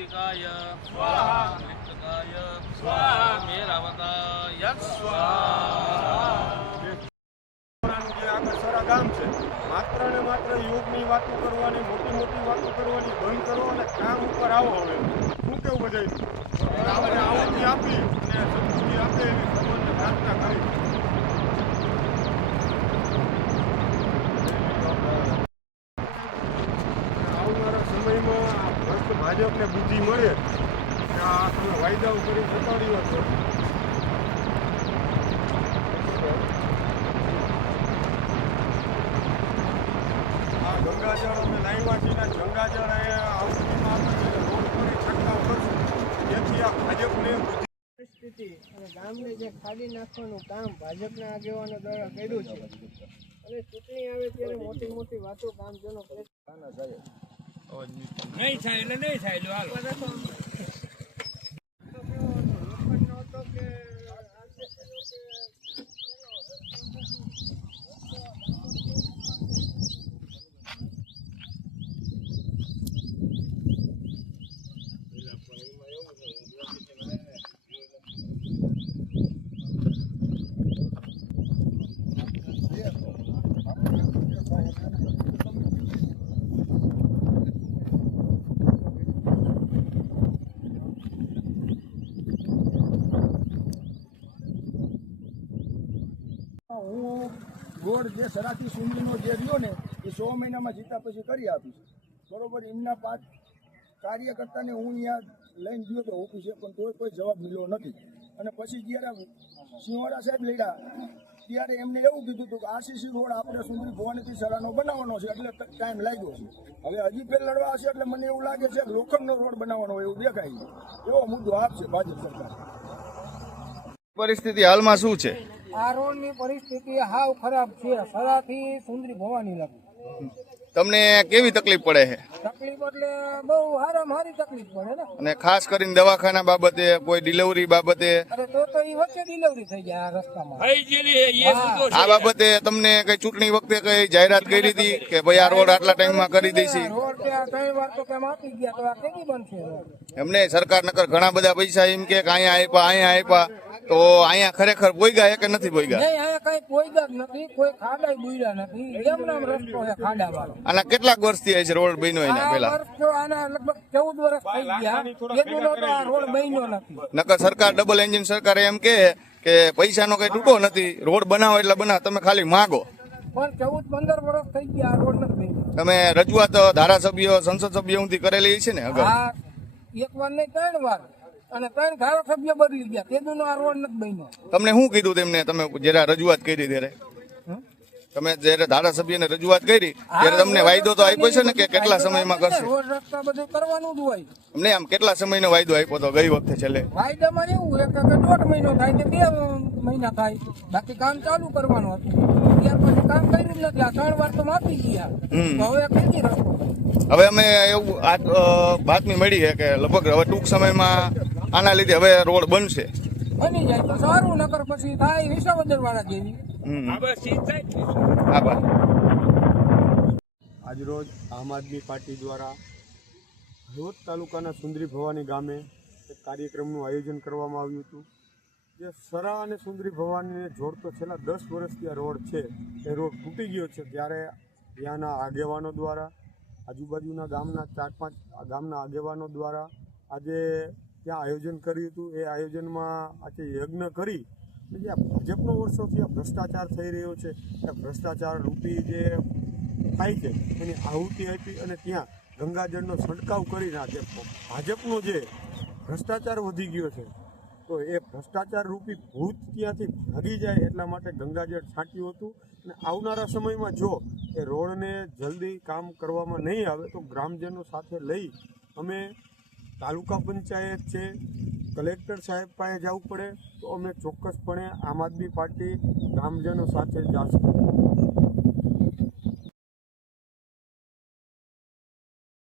મૃતિકાય સ્વાહા મૃતકાય સ્વાહા મેરાવતાય ગામ છે. માત્ર ને માત્ર યોગની વાતો કરવાની મોટી મોટી વાતો કરવાની બંધ કરો અને કામ ઉપર આવો હવે. શું કેવું બધાય? આપણે આહુતિ આપી અને સદબુદ્ધિ આપે એવી ભગવાનને પ્રાર્થના કરી આવનારા સમયમાં આ ભ્રષ્ટ ભાજપને બુદ્ધિ મળે કે આ તમે વાયદાઓ કરી જતા હતો આ ગંગાજળ અમે લાવ્યા છીએ ગંગાજળ એ આઉટમાં રોડ પર છંટકાવ કરશું જેથી આ ભાજપને બુદ્ધિ પરિસ્થિતિ અને ગામને જે ખાલી નાખવાનું કામ ભાજપના આગેવાનો દ્વારા કર્યું છે. અને ચૂંટણી આવે ત્યારે મોટી મોટી વાતો ગામજનો કરે છે. નહીં થાય એટલે નહીં થાય જો હાલો. હું ગોળ જે સરાથી સુંદરીનો જે રહ્યો ને, એ સો મહિનામાં જીતા પછી કરી આપીશ. બરોબર, એમના પાંચ કાર્યકર્તાને હું અહીંયા લઈને ગયો તો ઓફિસે, પણ તોય કોઈ જવાબ મળ્યો નથી. અને પછી જ્યારે સિંહોરા સાહેબ લડ્યા, ત્યારે એમને એવું કીધું હતું કે આરસીસી રોડ આપણે સુંદરી ભવાનીથી સરાનો બનાવવાનો છે, એટલે ટાઈમ લાગ્યો છે. હવે હજી ફેર લડવા હશે એટલે મને એવું લાગે છે કે લોખંડનો રોડ બનાવવાનો એવું દેખાય એવો મુદ્દો આપશે ભાજપ સરકાર. પરિસ્થિતિ હાલમાં શું છે? આ રોડની પરિસ્થિતિ હાવ ખરાબ છે. સરાથી સુંદરી ભવાની લાગી. તમને કેવી તકલીફ પડે છે? તકલીફ એટલે બહુ હારામ હારી તકલીફ પડે ને. અને ખાસ કરીને દવાખાના બાબતે કોઈ ડિલિવરી બાબતે? અરે તો તો ઈ વચ્ચે ડિલિવરી થઈ જાય આ રસ્તામાં. થઈ ગયેલી એ આ બાબતે તમને કઈ ચૂંટણી વખતે કઈ જાહેરાત કરી હતી કે ભાઈ આ રોડ આટલા ટાઈમમાં કરી દઈશી રોડ ત્યાં ત્રણ વાર તો કેમ આપી ગયા તો આ કેવી બનશે? એમને સરકાર નકર ઘણા બધા પૈસા એમ કે અહીંયા આપ્યા અહીંયા આપ્યા તો અહીંયા ખરેખર બોઈગા કે નથી બોઈગા અહીંયા કઈ પોઈદા જ નથી કોઈ ખાડા બુર્યા નથી. એમ નામ રસ્તો છે ખાડા વાળો આના કેટલાક વર્ષથી છે રોડ બન્યો એના આના લગભગ ચૌદ વર્ષ થઈ ગયા. તો આ રોડ બન્યો નથી. નકર સરકાર ડબલ એન્જિન સરકાર એમ કે કે પૈસાનો કઈ તૂટો નથી. રોડ બનાવો એટલે બનાવો. તમે ખાલી માગો. પણ ચૌદ પંદર વર્ષ થઈ ગયા આ રોડ નથી તમે રજૂઆત ધારાસભ્યો સંસદ સભ્યો કરેલી છે ને અગાઉ? એક વાર નહીં ત્રણ વાર. અને ત્રણ ધારાસભ્ય બદલી ગયા. તેદુનો આ રોડ નથી બન્યો. તમને શું કીધું તેમને? તમે જરા રજૂઆત કરી ત્યારે? તમે જયારે ધારાસભ્યને રજૂઆત કરી ત્યારે તમને વાયદો તો આપ્યો છે ને કે કેટલા સમયમાં કરશે? રોડ રસ્તા બધું કરવાનું જ હોય. અમને આમ કેટલા સમયનો વાયદો આપ્યો તો? ગઈ વખતે છેલ્લે. વાયદામાં એવું એક કે દોઢ મહિનો થાય કે બે મહિના થાય. બાકી કામ ચાલુ કરવાનું હતું. ત્યાર પછી કામ કર્યું જ નથી. આ ત્રણ વાર તો માપી ગયા. હવે કઈ હવે અમે એવું બાતમી મળી છે કે લગભગ હવે ટૂંક સમયમાં આના લીધે હવે રોડ બનશે. બની જાય તો સારું નકર પછી થાય વિસાવદર વાળા જેવી. આભાર આજરોજ આમ આદમી પાર્ટી દ્વારા ધોધ તાલુકાના સુંદરી ભવાની ગામે એક કાર્યક્રમનું આયોજન કરવામાં આવ્યું હતું. જે સરા અને સુંદરી ભવાનીને જોડતો છેલ્લા દસ વર્ષથી આ રોડ છે એ રોડ તૂટી ગયો છે. ત્યારે ત્યાંના આગેવાનો દ્વારા આજુબાજુના ગામના ચાર પાંચ ગામના આગેવાનો દ્વારા આજે ત્યાં આયોજન કર્યું હતું. એ આયોજનમાં આજે યજ્ઞ કરી આ ભાજપનો વર્ષોથી આ ભ્રષ્ટાચાર થઈ રહ્યો છે. આ ભ્રષ્ટાચાર રૂપી જે થાય છે, એની આહુતિ આપી અને ત્યાં ગંગાજળનો છંટકાવ કરીને આજે ભાજપનો જે ભ્રષ્ટાચાર વધી ગયો છે, તો એ ભ્રષ્ટાચાર રૂપી ભૂત ત્યાંથી ભાગી જાય એટલા માટે ગંગાજળ છાંટ્યું હતું. અને આવનારા સમયમાં જો એ રોડને જલ્દી કામ કરવામાં નહીં આવે તો ગ્રામજનો સાથે લઈ અમે તાલુકા પંચાયત છે, કલેક્ટર સાહેબ પાસે જવું પડે તો અમે ચોક્કસપણે આમ આદમી પાર્ટી ગ્રામજનો સાથે જશું.